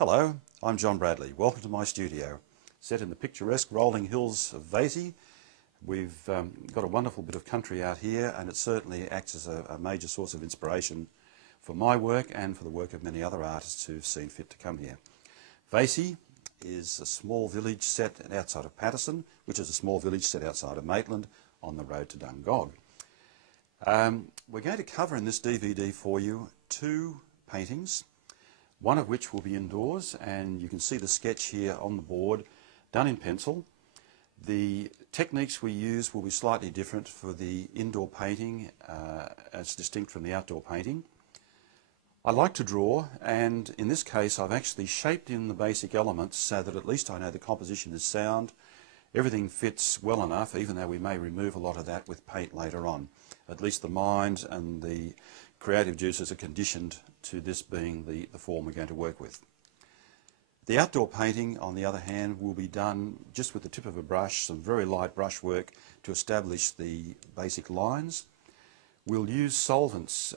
Hello, I'm John Bradley. Welcome to my studio. Set in the picturesque rolling hills of Vasey, we've got a wonderful bit of country out here, and it certainly acts as a major source of inspiration for my work and for the work of many other artists who've seen fit to come here. Vasey is a small village set outside of Paterson, which is a small village set outside of Maitland on the road to Dungog. We're going to cover in this DVD for you two paintings, one of which will be indoors, and you can see the sketch here on the board done in pencil. The techniques we use will be slightly different for the indoor painting as distinct from the outdoor painting. I like to draw, and in this case I've actually shaped in the basic elements so that at least I know the composition is sound. Everything fits well enough, even though we may remove a lot of that with paint later on. At least the mind and the creative juices are conditioned to this being the form we're going to work with. The outdoor painting, on the other hand, will be done just with the tip of a brush, some very light brush work to establish the basic lines. We'll use solvents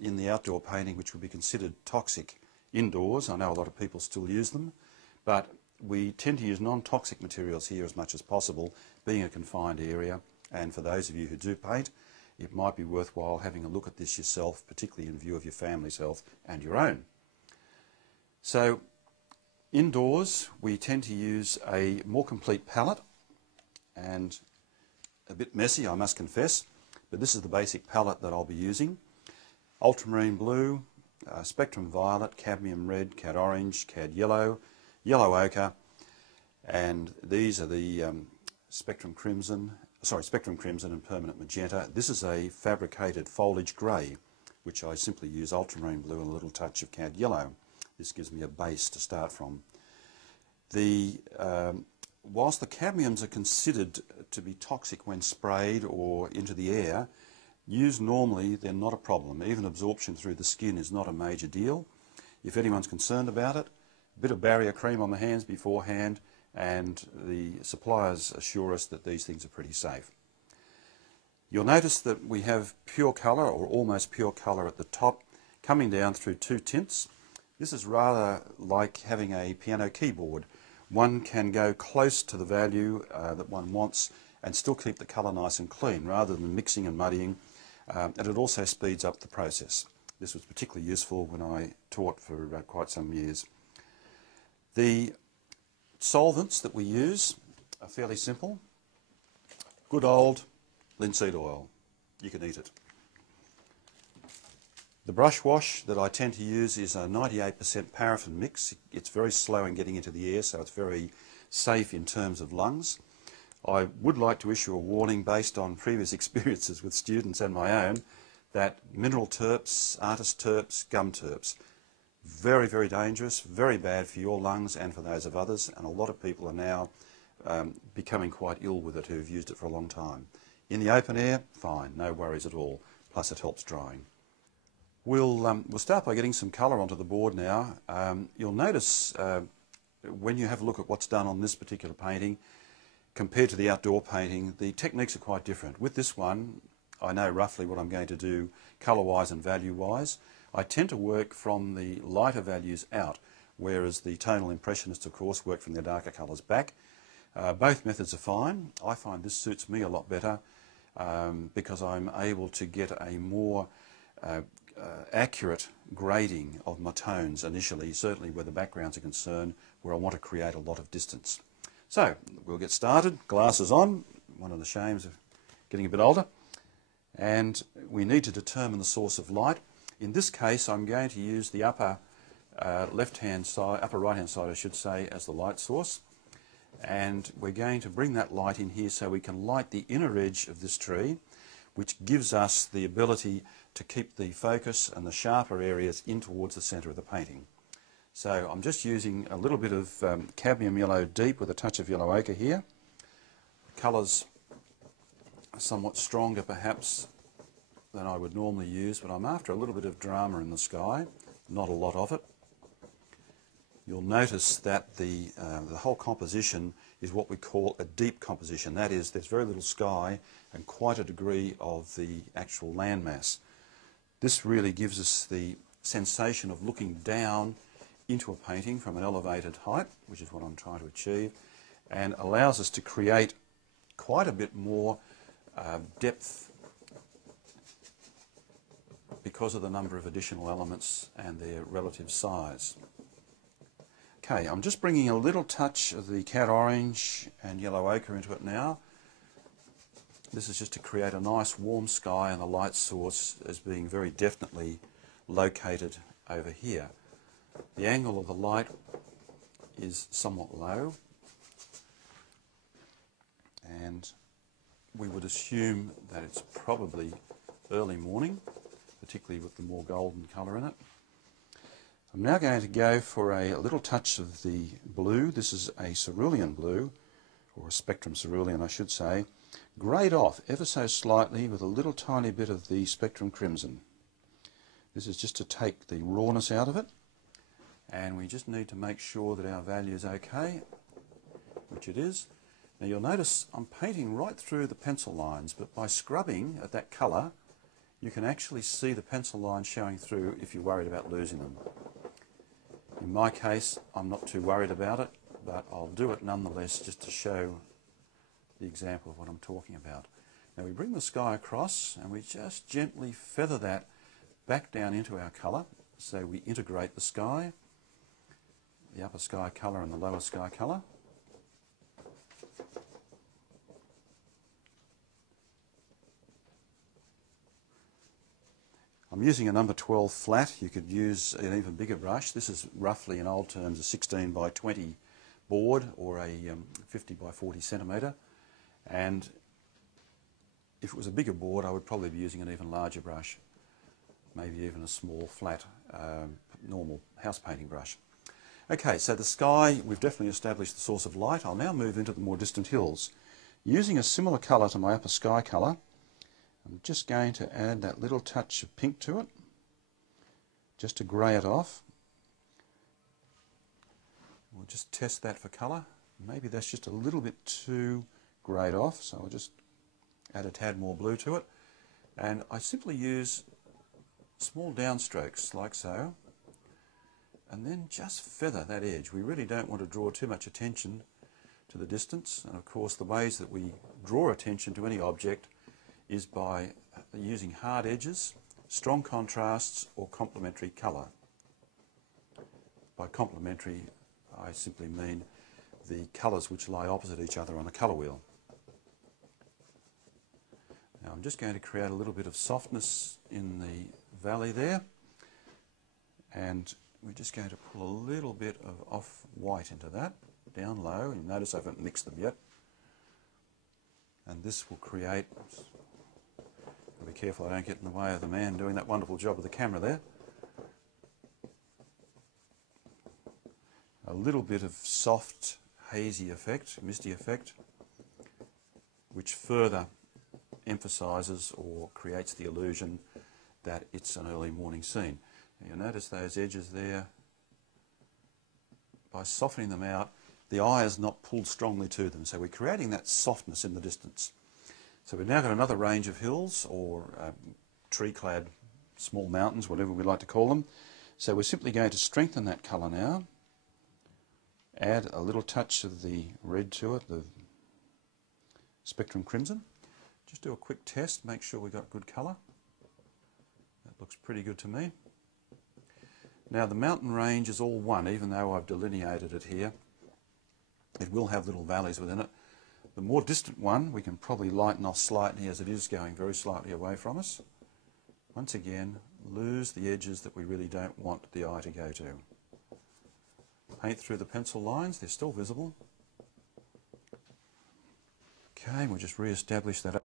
in the outdoor painting which would be considered toxic indoors. I know a lot of people still use them, but we tend to use non-toxic materials here as much as possible, being a confined area. And for those of you who do paint, it might be worthwhile having a look at this yourself, particularly in view of your family's health and your own. So indoors we tend to use a more complete palette, and a bit messy I must confess, but this is the basic palette that I'll be using. Ultramarine blue, spectrum violet, cadmium red, cad orange, cad yellow, yellow ochre, and these are the spectrum crimson and permanent magenta. This is a fabricated foliage grey, which I simply use ultramarine blue and a little touch of cad yellow. This gives me a base to start from. Whilst the cadmiums are considered to be toxic when sprayed or into the air, used normally they're not a problem. Even absorption through the skin is not a major deal. If anyone's concerned about it, a bit of barrier cream on the hands beforehand, and the suppliers assure us that these things are pretty safe. You'll notice that we have pure colour, or almost pure colour, at the top, coming down through two tints. This is rather like having a piano keyboard. One can go close to the value that one wants and still keep the colour nice and clean, rather than mixing and muddying, and it also speeds up the process. This was particularly useful when I taught for quite some years. The solvents that we use are fairly simple. Good old linseed oil. You can eat it. The brush wash that I tend to use is a 98% paraffin mix. It's very slow in getting into the air, so it's very safe in terms of lungs. I would like to issue a warning based on previous experiences with students and my own that mineral terps, artist terps, gum terps, very, very dangerous, very bad for your lungs and for those of others, and a lot of people are now becoming quite ill with it who've used it for a long time. In the open air, fine, no worries at all, plus it helps drying. We'll start by getting some colour onto the board now. You'll notice when you have a look at what's done on this particular painting compared to the outdoor painting, the techniques are quite different. With this one, I know roughly what I'm going to do colour-wise and value-wise. I tend to work from the lighter values out, whereas the tonal impressionists, of course, work from their darker colours back. Both methods are fine. I find this suits me a lot better because I'm able to get a more accurate grading of my tones initially, certainly where the backgrounds are concerned, where I want to create a lot of distance. So, we'll get started. Glasses on, one of the shames of getting a bit older. And we need to determine the source of light. In this case, I'm going to use the upper left-hand side, upper right-hand side, I should say, as the light source. And we're going to bring that light in here so we can light the inner edge of this tree, which gives us the ability to keep the focus and the sharper areas in towards the centre of the painting. So I'm just using a little bit of cadmium yellow deep with a touch of yellow ochre here. The colours are somewhat stronger perhaps than I would normally use, but I'm after a little bit of drama in the sky, not a lot of it. You'll notice that the whole composition is what we call a deep composition. That is, there's very little sky and quite a degree of the actual landmass. This really gives us the sensation of looking down into a painting from an elevated height, which is what I'm trying to achieve, and allows us to create quite a bit more depth because of the number of additional elements and their relative size. Okay, I'm just bringing a little touch of the cad orange and yellow ochre into it now. This is just to create a nice warm sky and the light source as being very definitely located over here. The angle of the light is somewhat low, and we would assume that it's probably early morning, particularly with the more golden colour in it. I'm now going to go for a little touch of the blue. This is a cerulean blue, or a spectrum cerulean I should say, greyed off ever so slightly with a little tiny bit of the spectrum crimson. This is just to take the rawness out of it, and we just need to make sure that our value is okay, which it is. Now you'll notice I'm painting right through the pencil lines, but by scrubbing at that colour you can actually see the pencil lines showing through if you're worried about losing them. In my case I'm not too worried about it, but I'll do it nonetheless just to show the example of what I'm talking about. Now we bring the sky across and we just gently feather that back down into our colour, so we integrate the sky, the upper sky colour and the lower sky colour. I'm using a number 12 flat. You could use an even bigger brush. This is roughly, in old terms, a 16 by 20 board, or a 50 by 40 centimetre. And if it was a bigger board, I would probably be using an even larger brush, maybe even a small flat normal house painting brush. Okay, so the sky, we've definitely established the source of light. I'll now move into the more distant hills. Using a similar colour to my upper sky colour, I'm just going to add that little touch of pink to it, just to grey it off. We'll just test that for colour. Maybe that's just a little bit too greyed off, so I'll just add a tad more blue to it. And I simply use small downstrokes like so, and then just feather that edge. We really don't want to draw too much attention to the distance, and of course the ways that we draw attention to any object is by using hard edges, strong contrasts, or complementary colour. By complementary I simply mean the colours which lie opposite each other on the colour wheel. Now I'm just going to create a little bit of softness in the valley there, and we're just going to pull a little bit of off-white into that, down low. You notice I haven't mixed them yet. And this will create, I'll be careful I don't get in the way of the man doing that wonderful job with the camera there, a little bit of soft, hazy effect, misty effect, which further emphasises or creates the illusion that it's an early morning scene. You'll notice those edges there. By softening them out, the eye is not pulled strongly to them, so we're creating that softness in the distance. So we've now got another range of hills, or tree-clad small mountains, whatever we like to call them. So we're simply going to strengthen that colour now, add a little touch of the red to it, the spectrum crimson. Just do a quick test, make sure we've got good colour. That looks pretty good to me. Now the mountain range is all one, even though I've delineated it here. It will have little valleys within it. The more distant one we can probably lighten off slightly, as it is going very slightly away from us. Once again, lose the edges that we really don't want the eye to go to. Paint through the pencil lines, they're still visible. Okay, we'll just re-establish that